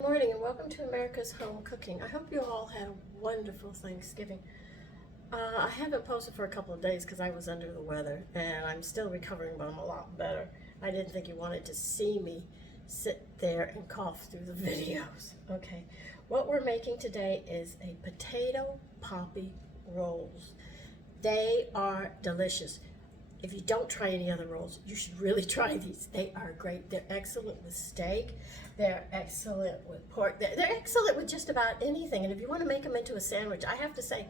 Good morning and welcome to America's Home Cooking. I hope you all had a wonderful Thanksgiving. I haven't posted for a couple of days because I was under the weather and I'm still recovering, but I'm a lot better. I didn't think you wanted to see me sit there and cough through the videos. Okay, what we're making today is a potato poppy rolls. They are delicious. If you don't try any other rolls, you should really try these. They are great. They're excellent with steak. They're excellent with pork. They're excellent with just about anything. And if you want to make them into a sandwich, I have to say,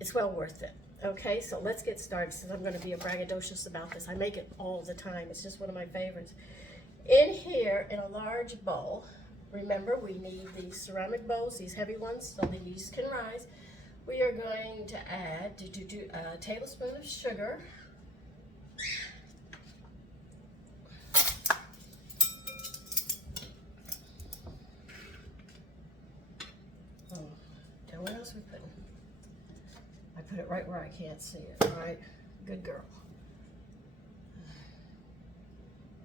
it's well worth it. Okay, so let's get started since I'm going to be a braggadocious about this. I make it all the time. It's just one of my favorites. In here, in a large bowl, remember we need these ceramic bowls, these heavy ones, so the yeast can rise. We are going to add a tablespoon of sugar. Now what else we putting? I put it right where I can't see it. All right, good girl.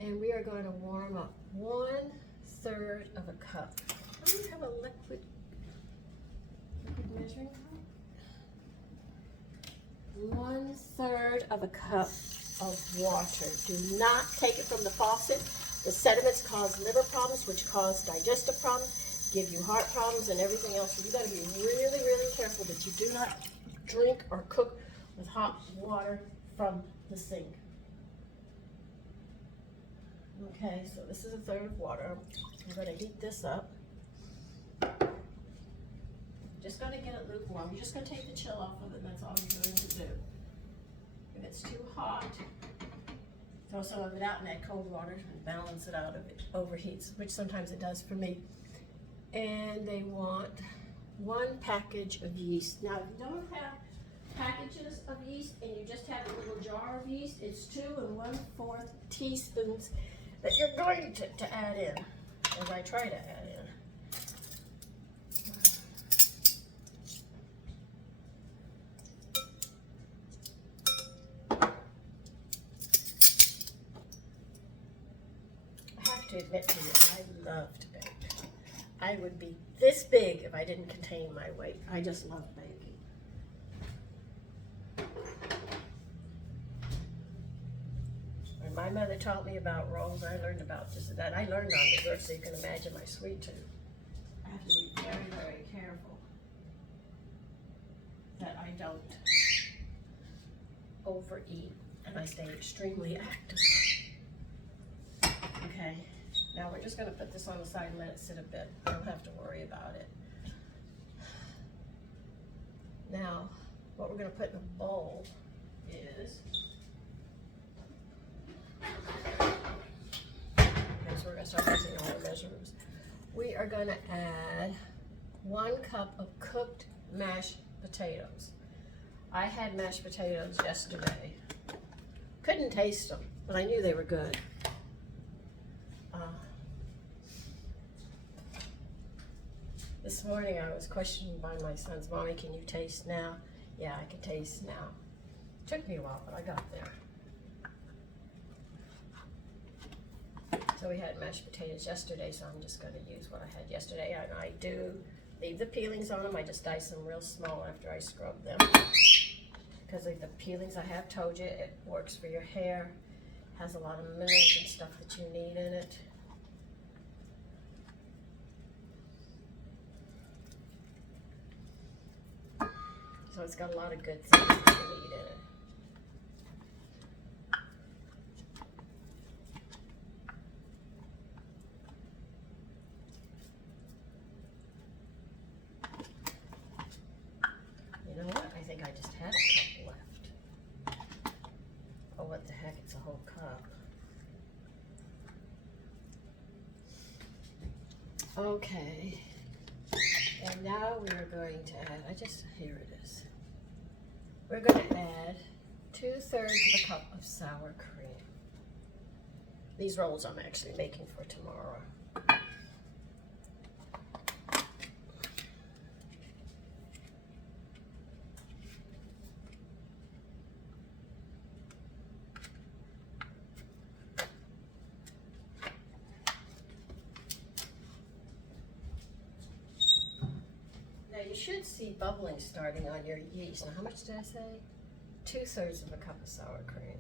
And we are going to warm up 1/3 of a cup. Do you have a liquid measuring cup? 1/3 of a cup of water. Do not take it from the faucet. The sediments cause liver problems, which cause digestive problems, give you heart problems and everything else. So you got to be really, really careful that you do not drink or cook with hot water from the sink. Okay, so this is 1/3 of water. I'm going to heat this up. Just going to get it lukewarm. You're just going to take the chill off of it, and that's all you're going to do. If it's too hot, throw some of it out in that cold water and balance it out if it overheats, which sometimes it does for me. And they want 1 package of yeast. Now, if you don't have packages of yeast and you just have a little jar of yeast, it's 2 1/4 teaspoons that you're going to add in, as I try to add in. I have to admit to you, I love to bake. I would be this big if I didn't contain my weight. I just love baking. When my mother taught me about rolls, I learned about just that. I learned on the good, so you can imagine my sweet tooth. I have to be very, very careful that I don't overeat and I stay extremely active. Okay, now we're just going to put this on the side and let it sit a bit. I don't have to worry about it. Now, what we're going to put in a bowl is, so we're going to start using all the measurements. We are going to add 1 cup of cooked mashed potatoes. I had mashed potatoes yesterday. Couldn't taste them, but I knew they were good. This morning I was questioned by my sons, "Mommy, can you taste now?" Yeah, I can taste now. Took me a while, but I got there. So we had mashed potatoes yesterday, so I'm just going to use what I had yesterday. And I do leave the peelings on them. I just dice them real small after I scrub them. Because of the peelings, I have told you, it works for your hair. Has a lot of minerals and stuff that you need in it. So it's got a lot of good things that you need in it. You know what? I think I just had a cup left. Oh, what the heck? It's a whole cup. Okay. And now we are going to add, here it is. We're going to add 2/3 of a cup of sour cream. These rolls I'm actually making for tomorrow. should see bubbling starting on your yeast. Now, how much did I say? 2/3 of a cup of sour cream.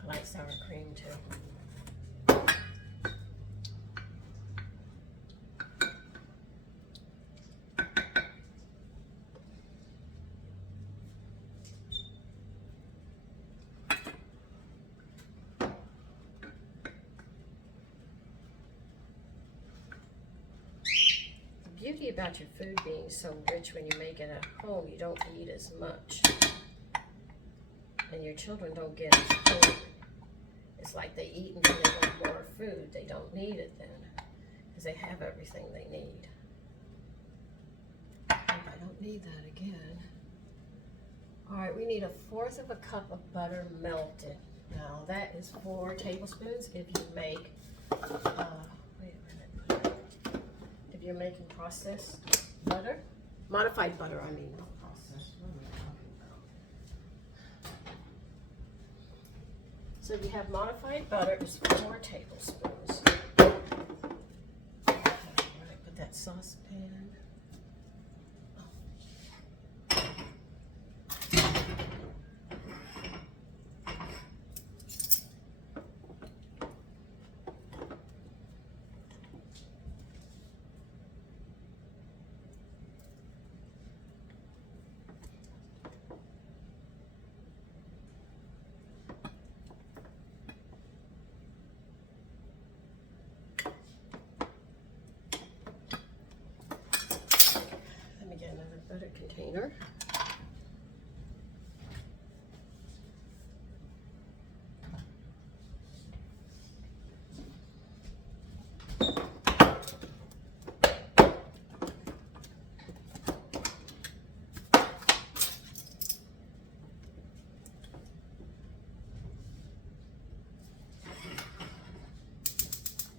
I like sour cream too. The beauty about your food being so rich when you make it at home, you don't eat as much. And your children don't get as hungry. It's like they eat and then they want more food. They don't need it then, because they have everything they need. I don't need that again. All right, we need 1/4 of a cup of butter melted. Now that is 4 tablespoons if you make, wait a minute, if you're making processed butter, modified butter, I mean, not processed. What am I talking about? So if you have modified butter, it's 4 tablespoons. Okay, where I put that saucepan. Butter container.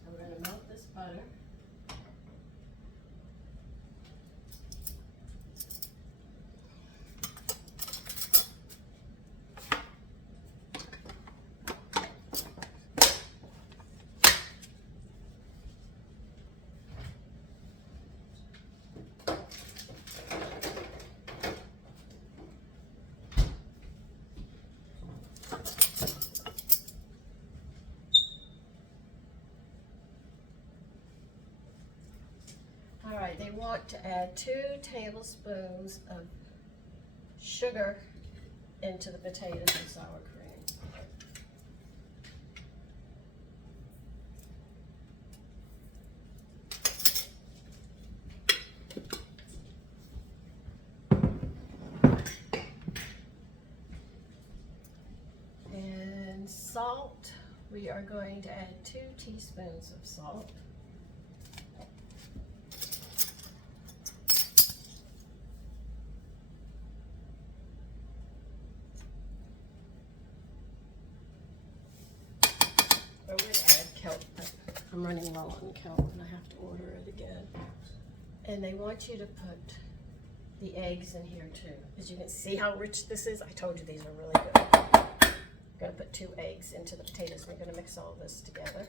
I'm going to melt this butter. All right, they want to add 2 tablespoons of sugar into the potatoes and sour cream. And salt, we are going to add 2 teaspoons of salt. I would add kelp, but I'm running low on kelp and I have to order it again. And they want you to put the eggs in here too. As you can see how rich this is, I told you these are really good. I'm gonna put 2 eggs into the potatoes. We're gonna mix all this together.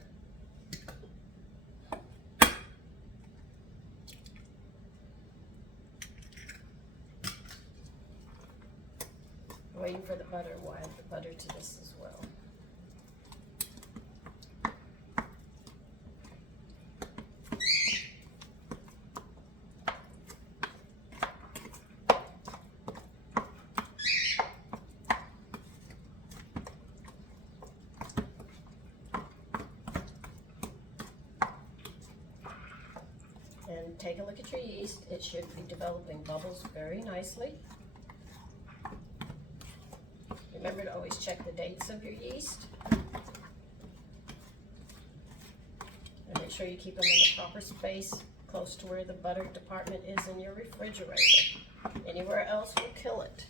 Waiting for the butter, we'll add the butter to this as well. And take a look at your yeast. It should be developing bubbles very nicely. Remember to always check the dates of your yeast. And make sure you keep them in the proper space, close to where the butter department is in your refrigerator. Anywhere else will kill it.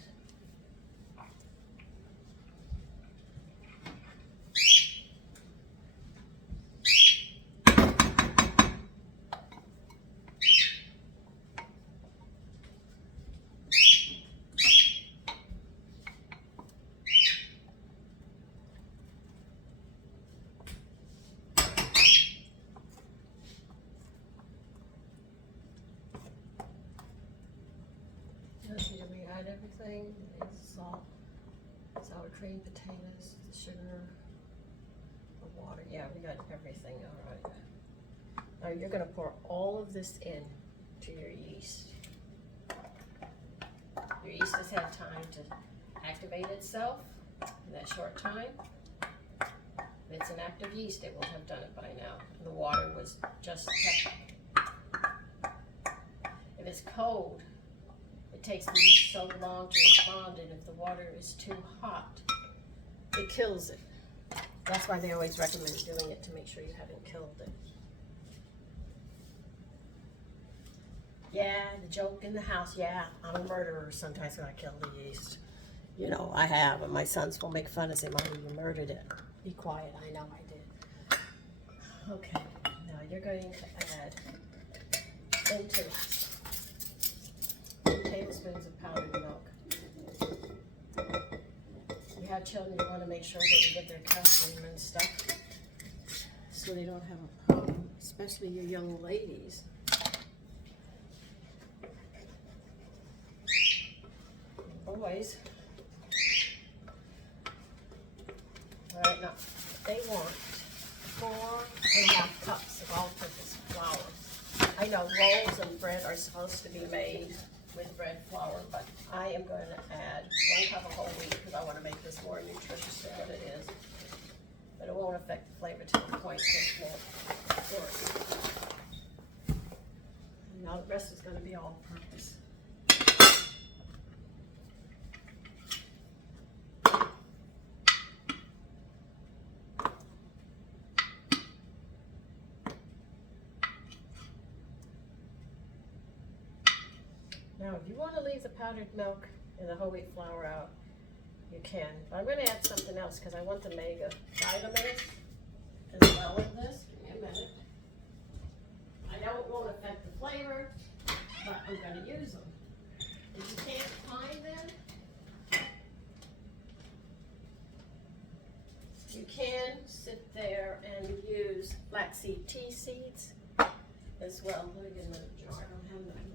everything. The salt, sour cream, potatoes, the sugar, the water. Yeah, we got everything, all right. Now you're gonna pour all of this in to your yeast. Your yeast has had time to activate itself in that short time. If it's an active yeast, it will have done it by now. The water was just kept. If it's cold, it takes the yeast so long to respond, and if the water is too hot, it kills it. That's why they always recommend doing it, to make sure you haven't killed it. Yeah, the joke in the house, yeah, I'm a murderer sometimes when I kill the yeast. You know, I have, and my sons will make fun and say, Mommy, you murdered it. Be quiet, I know I did. Okay, now you're going to add into this 2 tablespoons of powdered milk. You have children, you want to make sure that you get their calcium and stuff, so they don't have a problem, especially your young ladies. Boys. All right, now they want 4.5 cups of all-purpose flour. I know rolls and bread are supposed to be made with bread flour, but I am going to add 1 cup of whole wheat because I want to make this more nutritious than what it is. But it won't affect the flavor to the point that it won't work. Now the rest is going to be all-purpose. Now, if you want to leave the powdered milk and the whole wheat flour out, you can. But I'm going to add something else because I want the mega vitamins as well in this. Give me a minute. I know it won't affect the flavor, but I'm going to use them. If you can't find them, you can sit there and use flaxseed tea seeds as well. Let me get another jar. I don't have none of those.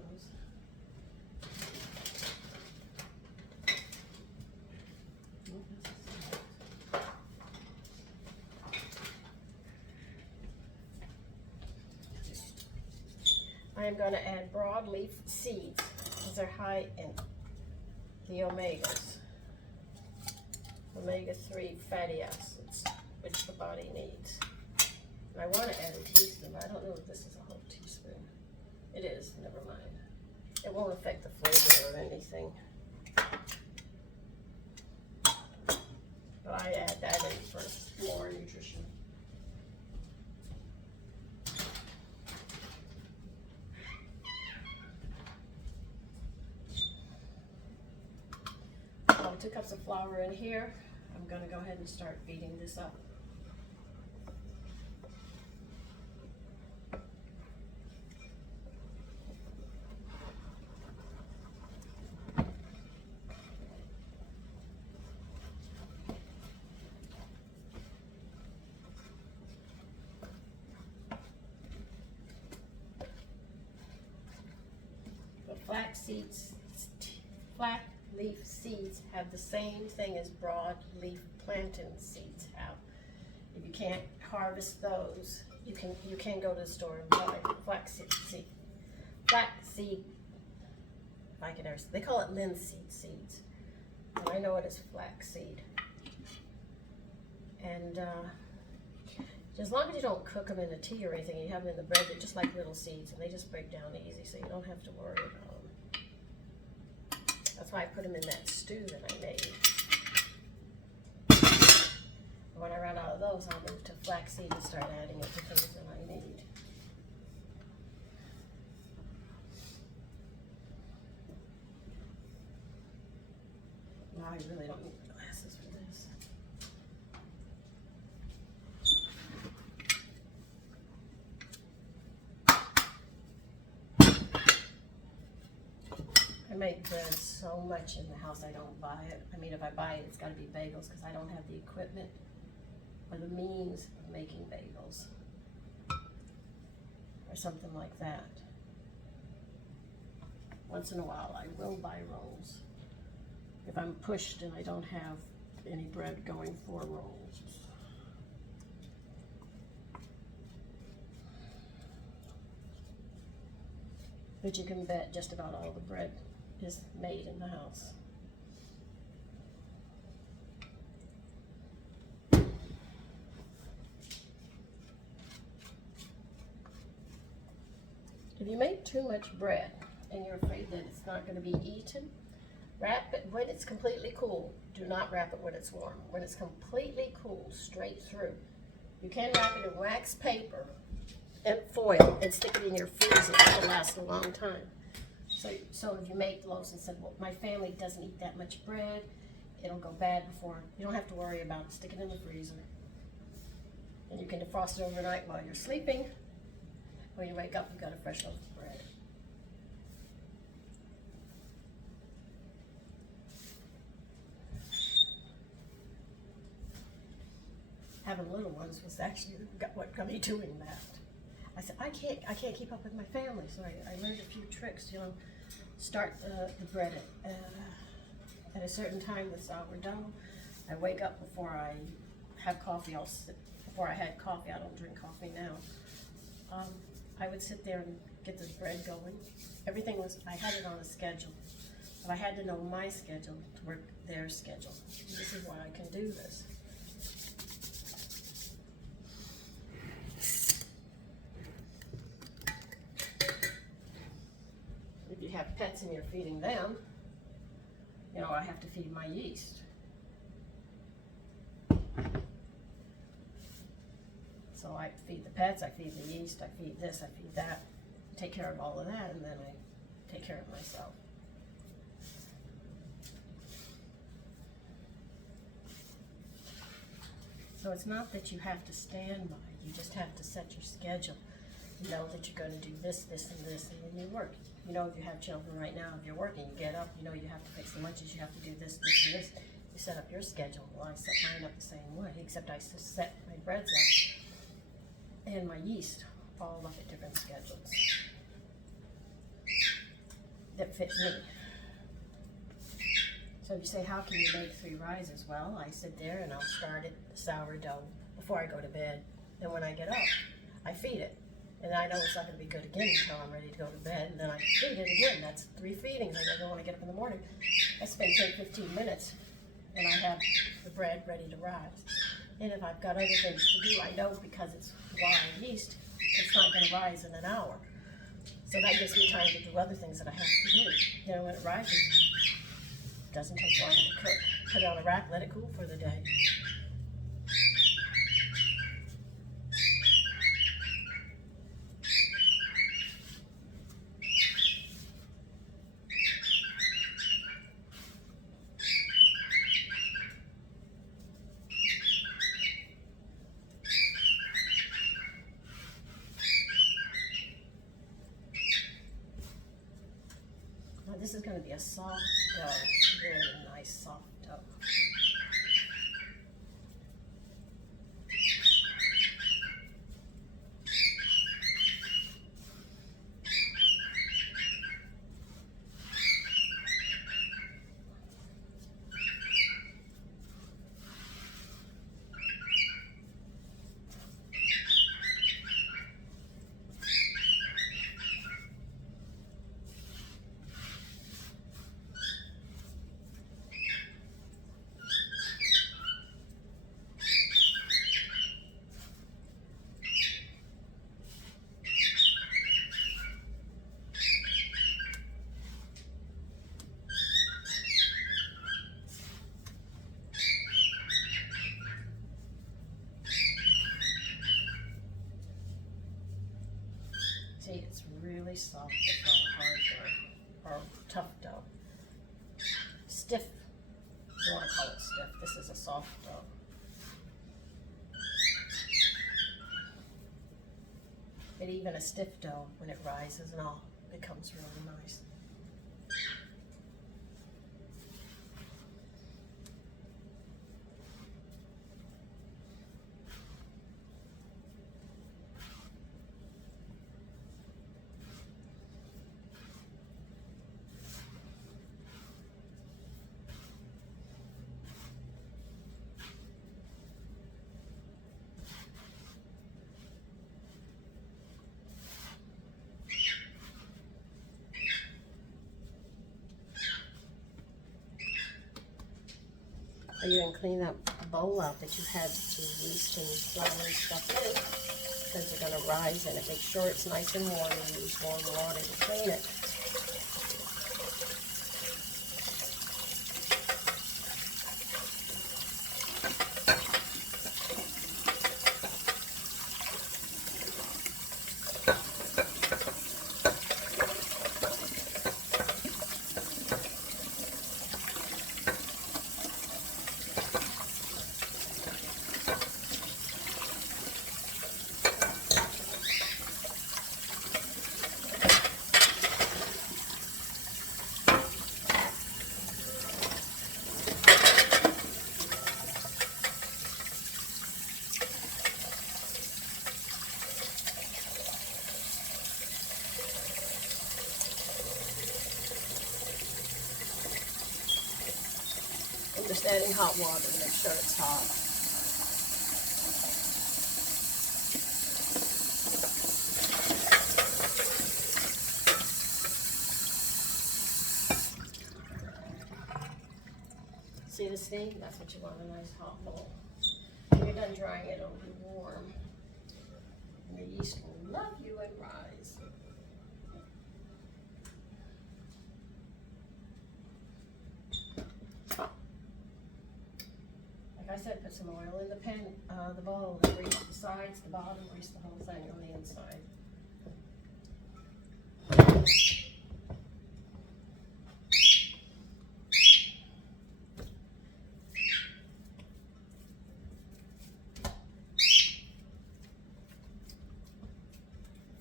I am going to add broadleaf seeds because they're high in the omegas, omega-3 fatty acids, which the body needs. And I want to add a teaspoon, but I don't know if this is a whole teaspoon. It is, never mind. It won't affect the flavor or anything. But I add that in for more nutrition. So 2 cups of flour in here. I'm going to go ahead and start beating this up. Flax leaf seeds have the same thing as broadleaf plantain seeds have. If you can't harvest those, you can go to the store and buy flaxseed. They call it linseed seeds, and I know it is flaxseed. And as long as you don't cook them in the tea or anything, you have them in the bread, they're just like little seeds, and they just break down easy, so you don't have to worry about them. That's why I put them in that stew that I made. When I run out of those, I'll move to flaxseed and start adding it to things that I need. Now I really don't need the glasses for this. I make bread so much in the house I don't buy it. I mean, if I buy it, it's got to be bagels because I don't have the equipment or the means of making bagels or something like that. Once in a while, I will buy rolls. if I'm pushed and I don't have any bread going for rolls. But you can bet just about all the bread is made in the house. If you make too much bread and you're afraid that it's not going to be eaten, wrap it when it's completely cool. Do not wrap it when it's warm. When it's completely cool, straight through. You can wrap it in wax paper and foil and stick it in your freezer. It'll last a long time. So if you make loaves and said, well, my family doesn't eat that much bread, it'll go bad before. You don't have to worry about it. Stick it in the freezer. And you can defrost it overnight while you're sleeping. When you wake up, you've got a fresh loaf of bread. Having little ones was actually what got me doing that. I said, I can't keep up with my family, so I learned a few tricks. You know, start the bread at a certain time with sourdough. I wake up before I have coffee. Before I had coffee, I don't drink coffee now. I would sit there and get the bread going. I had it on a schedule. But I had to know my schedule to work their schedule. This is why I can do this. If you have pets and you're feeding them, you know, I have to feed my yeast. So I feed the pets, I feed the yeast, I feed this, I feed that, take care of all of that, and then I take care of myself. So it's not that you have to stand by, you just have to set your schedule. You know that you're going to do this, this, and this, and then you work. You know, if you have children right now, if you're working, you get up, you know you have to fix the lunches, you have to do this, this, and this. You set up your schedule. Well, I set mine up the same way, except I set my breads up and my yeast all up at different schedules that fit me. So if you say, how can you make 3 rises? Well, I sit there and I'll start it, the sourdough, before I go to bed. Then when I get up, I feed it. And I know it's not going to be good again until I'm ready to go to bed. And then I feed it again. That's 3 feedings. I gotta go when I get up in the morning. I spend 10-15 minutes and I have the bread ready to rise. And if I've got other things to do, I know because it's raw yeast, it's not going to rise in an hour. So that gives me time to do other things that I have to do. You know, when it rises, it doesn't take long to cook. Put it on a rack, let it cool for the day. This is going to be a soft dough, very nice soft dough. See, it's really soft. It's not a hard dough or tough dough. Stiff. You want to call it stiff. This is a soft dough. But even a stiff dough, when it rises and all, becomes really nice. you can clean that bowl out that you had the yeast and flour and stuff in, because they're going to rise in it. Make sure it's nice and warm and use warm water to clean it. I'm just adding hot water to make sure it's hot. See the steam? That's what you want, a nice hot bowl. When you're done drying it, it'll be warm. And the yeast will love you and rise. Like I said, put some oil in the pan, the bowl, and grease the sides, the bottom, grease the whole thing on the inside.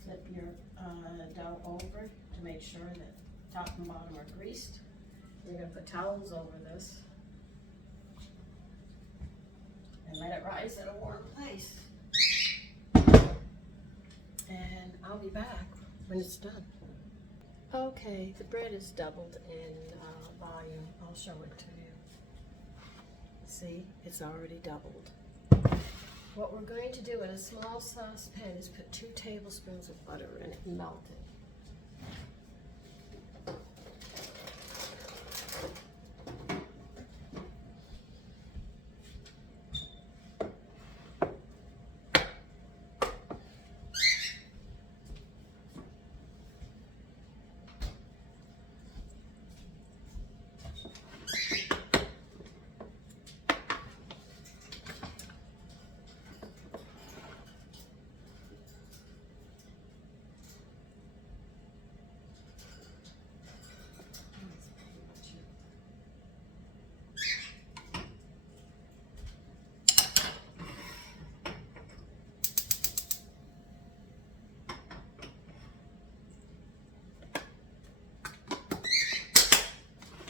Flip your dough over to make sure that top and bottom are greased. You're going to put towels over this and let it rise in a warm place. And I'll be back when it's done. Okay, the bread is doubled in volume. I'll show it to you. See, it's already doubled. What we're going to do in a small saucepan is put 2 tablespoons of butter in it and melt it.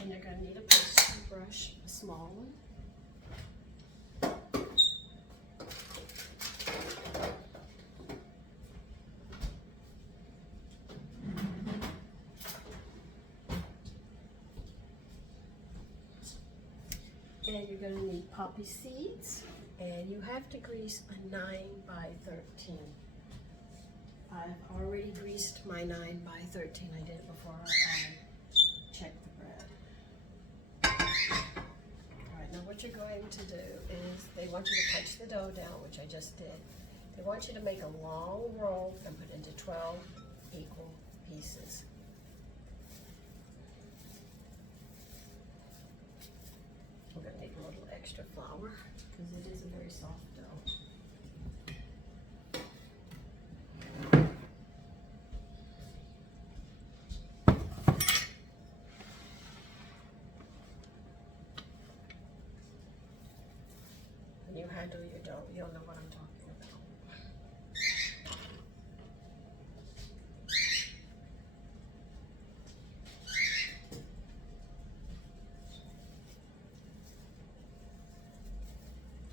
And you're going to need a pastry brush, a small one. And you're going to need poppy seeds, and you have to grease a 9 by 13. I've already greased my 9 by 13. I did it before I checked the bread. Alright, now what you're going to do is they want you to punch the dough down, which I just did. They want you to make a long roll and put it into 12 equal pieces. We're going to need a little extra flour because it is a very soft dough. When you handle your dough, you'll know what I'm talking about.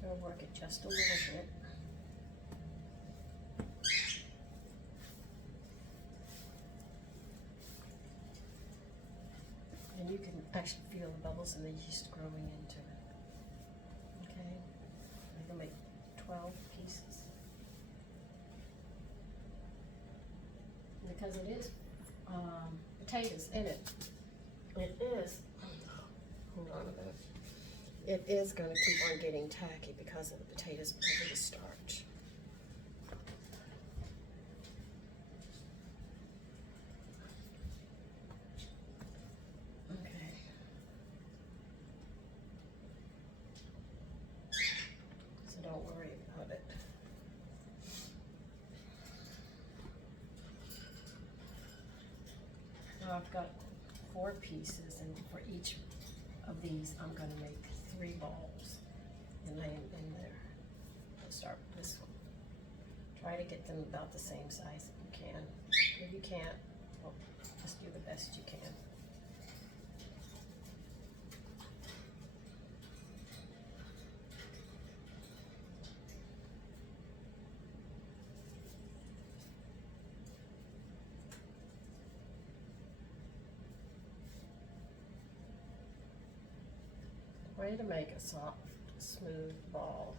I'll work it just a little bit. And you can actually feel the bubbles and the yeast growing into it. Okay? I'm going to make 12 pieces. Because it is potatoes in it. It is, hold on a minute. it is going to keep on getting tacky because of the potatoes, because of the starch. Okay. So don't worry about it. Now I've got 4 pieces, and for each of these I'm going to make 3 balls and lay them in there. I'll start with this one. Try to get them about the same size if you can. If you can't, well, just do the best you can. The way to make a soft, smooth ball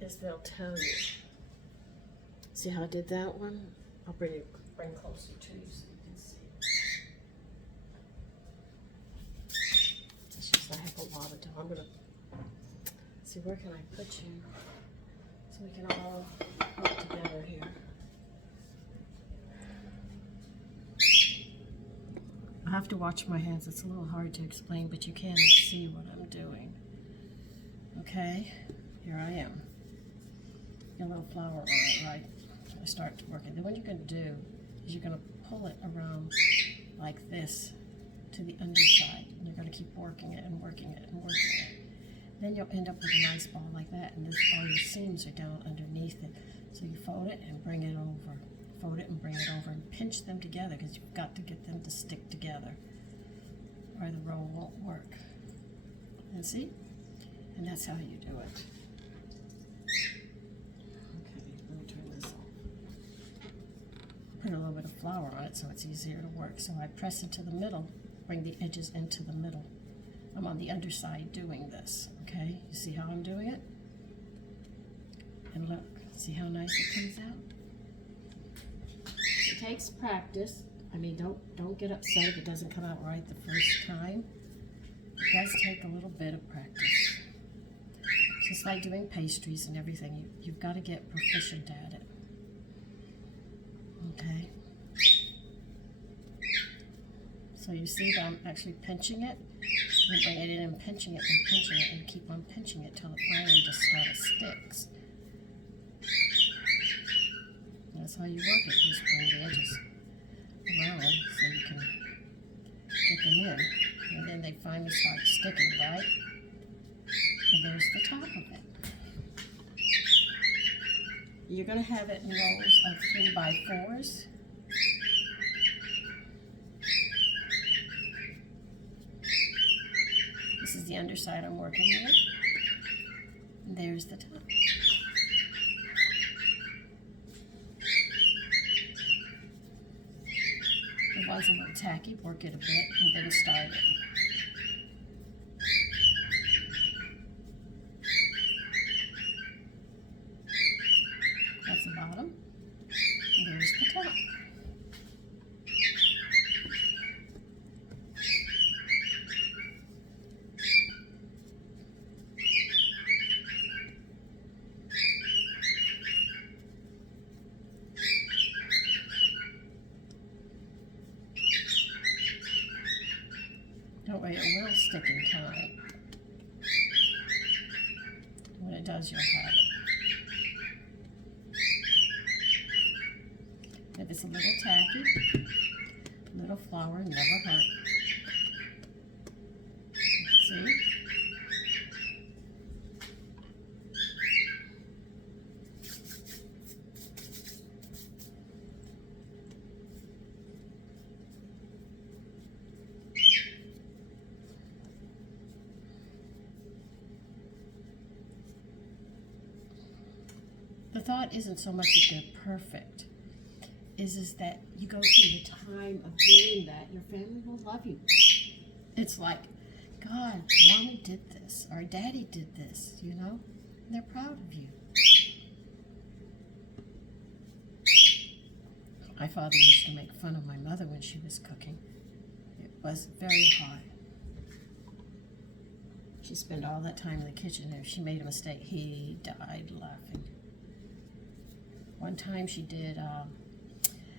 is they'll tell you. See how I did that one? I'll bring closer to you so you can see. It's just I have a lot of dough. I'm gonna see, where can I put you so we can all work together here. I have to watch my hands. It's a little hard to explain, but you can see what I'm doing. Okay, here I am. Get a little flour on it, right? I start to work it. Then what you're going to do is you're going to pull it around like this to the underside. And you're going to keep working it and working it and working it. Then you'll end up with a nice ball like that, and all your seams are down underneath it. So you fold it and bring it over. Fold it and bring it over and pinch them together, because you've got to get them to stick together or the roll won't work. And see? And that's how you do it. Okay, let me turn this on. Put a little bit of flour on it so it's easier to work. So I press into the middle, bring the edges into the middle. I'm on the underside doing this, okay? You see how I'm doing it? And look, see how nice it comes out? It takes practice. I mean, don't get upset if it doesn't come out right the first time. It does take a little bit of practice. Just like doing pastries and everything, you've got to get proficient at it. Okay. So you see that I'm actually pinching it. You bring it in and pinching it and pinching it and keep on pinching it till it finally just sort of sticks. That's how you work it. You just bring the edges around so you can get them in. And then they finally start sticking, right? And there's the top of it. You're going to have it in rolls of 3x4s. This is the underside I'm working with. And there's the top. The one's a little tacky, work it a bit, and then start it. That's the bottom, and there's the top. Don't worry, it will stick in time. When it does, you'll have it. If it's a little tacky, a little flour never hurt. See? The thought isn't so much that they're perfect, is that you go through the time of doing that, your family will love you. It's like, God, Mommy did this, or Daddy did this, you know? And they're proud of you. My father used to make fun of my mother when she was cooking. It was very hard. She spent all that time in the kitchen, and if she made a mistake, he died laughing. One time she did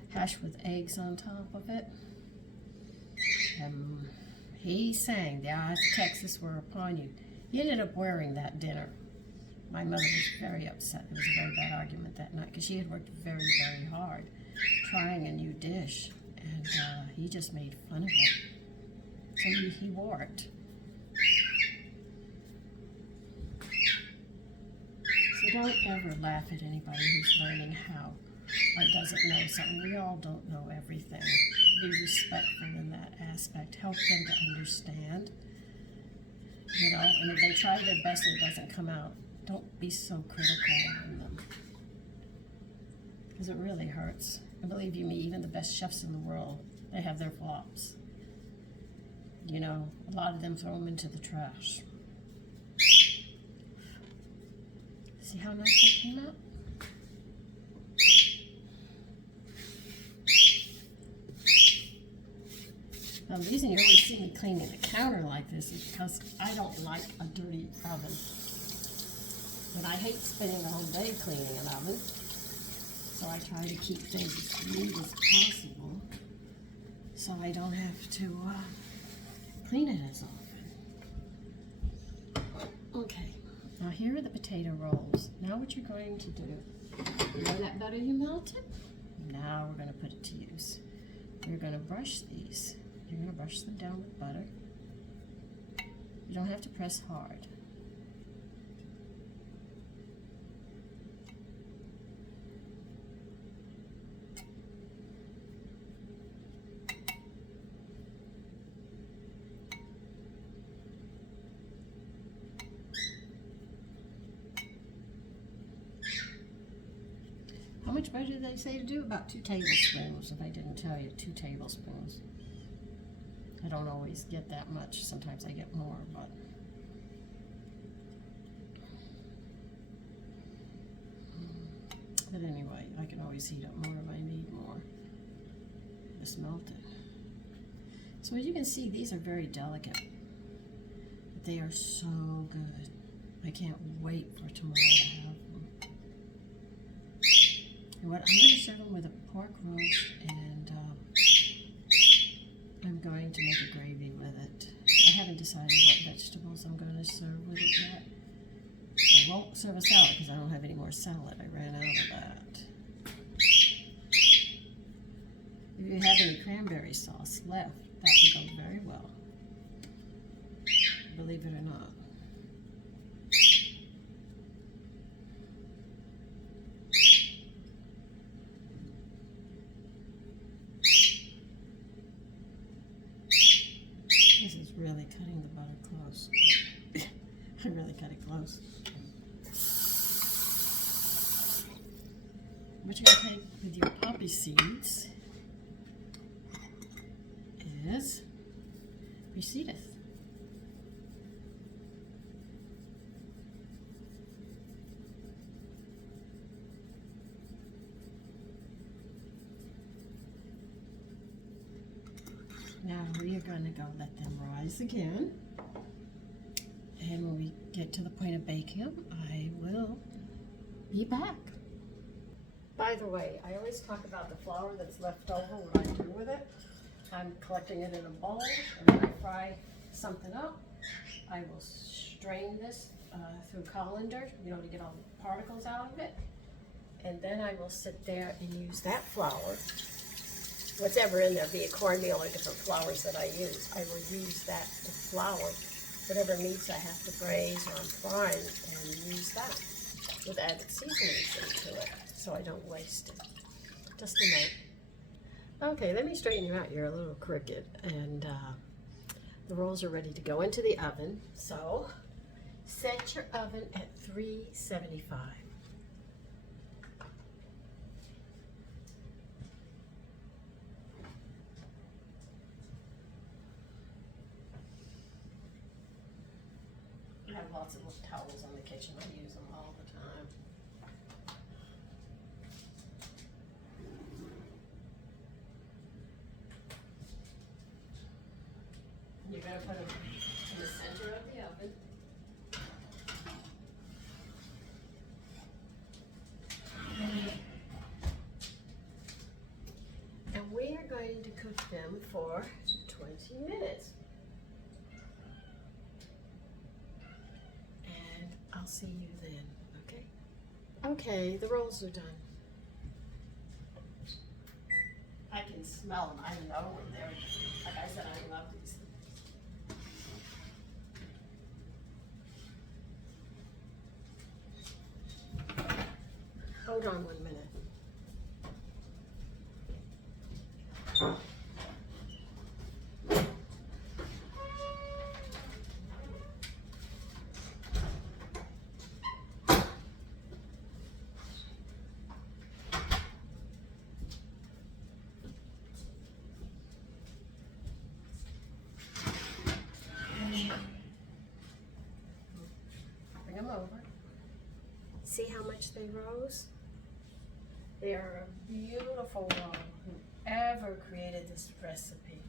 hash with eggs on top of it. He sang, "The eyes of Texas were upon you." He ended up wearing that dinner. My mother was very upset. It was a very bad argument that night because she had worked very, very hard trying a new dish, and he just made fun of it. So he wore it. So don't ever laugh at anybody who's learning how or doesn't know something. We all don't know everything. Be respectful in that aspect. Help them to understand. You know, and if they try their best and it doesn't come out, don't be so critical on them. Because it really hurts. And believe you me, even the best chefs in the world, they have their flops. You know, a lot of them throw them into the trash. See how nice they came out? Now, the reason you always see me cleaning the counter like this is because I don't like a dirty oven. And I hate spending the whole day cleaning an oven. So I try to keep things as neat as possible so I don't have to clean it as often. Okay, now here are the potato rolls. Now what you're going to do, you know that butter you melted? Now we're going to put it to use. You're going to brush these. You're going to brush them down with butter. You don't have to press hard. How much butter did they say to do? About 2 tablespoons, if I didn't tell you, 2 tablespoons. I don't always get that much. Sometimes I get more, but anyway, I can always heat up more if I need more. Just melt it. So as you can see, these are very delicate, but they are so good. I can't wait for tomorrow to have them. And what I'm going to serve them with a pork roast, and I'm going to make a gravy with it. I haven't decided what vegetables I'm going to serve with it yet. I won't serve a salad because I don't have any more salad. I ran out of that. If you have any cranberry sauce left, that would go very well. Believe it or not. This is really cutting the butter close. I really cut it close. What you're going to take with your poppy seeds is reseedeth. Now we are going to go let them rise again. And when we get to the point of baking them, I will be back. By the way, I always talk about the flour that's left over, what I do with it. I'm collecting it in a bowl, and when I fry something up, I will strain this through colander, you know, to get all the particles out of it. And then I will sit there and use that flour, whatever in there, be it cornmeal or different flours that I use. I will use that to flour whatever meats I have to braise or I'm frying, and use that with added seasonings into it so I don't waste it. Just a note. Okay, let me straighten you out. You're a little crooked, and the rolls are ready to go into the oven. So set your oven at 375. I have lots of little towels in the kitchen. I use them all the time. You're going to put them in the center of the oven. him for 20 minutes. And I'll see you then, okay? Okay, the rolls are done. I can smell them. I know when they're, like I said, I love these things. Hold on 1 minute. Bring them over. See how much they rose? They are a beautiful roll. Whoever created this recipe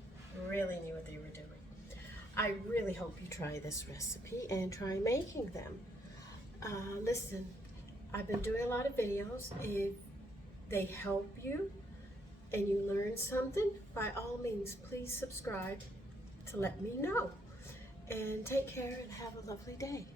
really knew what they were doing. I really hope you try this recipe and try making them. Listen, I've been doing a lot of videos. If they help you and you learn something, by all means, please subscribe to let me know. And take care and have a lovely day.